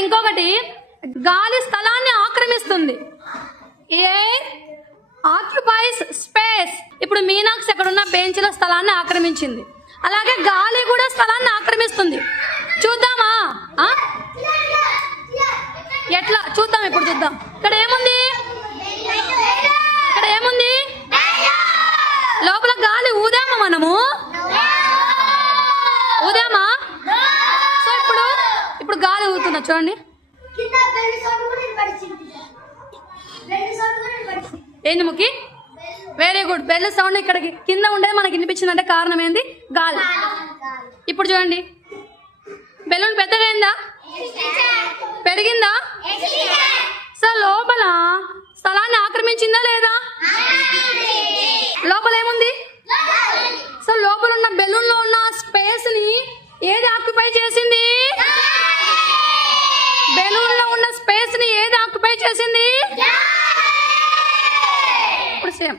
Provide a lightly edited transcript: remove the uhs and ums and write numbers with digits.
ఇంకొకటి గాలి స్థలాన్ని ఆక్రమిస్తుంది. Air occupies space. ఇప్పుడు మీనాక్షి ఎక్కడున్న బెంచ్ల స్థలాన్ని ఆక్రమించింది. అలాగే గాలి కూడా స్థలాన్ని ఆక్రమిస్తుంది. చూద్దామా? ఎట్లా చూద్దాం, ఇప్పుడు చూద్దాం. ఇక్కడ ఏముంది? ఇక్కడ ఏముంది? లోపల గాలి ఊదామా మనము? ఊదామా? సో ఇప్పుడు గాలి ఊదుతున్నా చూడండి. ఏంది ముఖి? Very good. బెల్ సౌండ్ ఇక్కడ కింద ఉండేది మనకి వినిపించిందంటే కారణం ఏంది? గాలి. ఇప్పుడు చూడండి, బెలూన్ పెద్దగైందా? పెరిగిందా? సో లోపల స్థలాన్ని ఆక్రమించిందా లేదా? లోపల ఏముంది? సో లోపల ఉన్న బెలూన్ లో ఉన్న స్పేస్ ని ఏది ఆక్యుపై చేసింది? బెలూన్ లో ఉన్న స్పేస్ ని ఏది ఆక్యుపై చేసింది? ఇప్పుడు సేమ్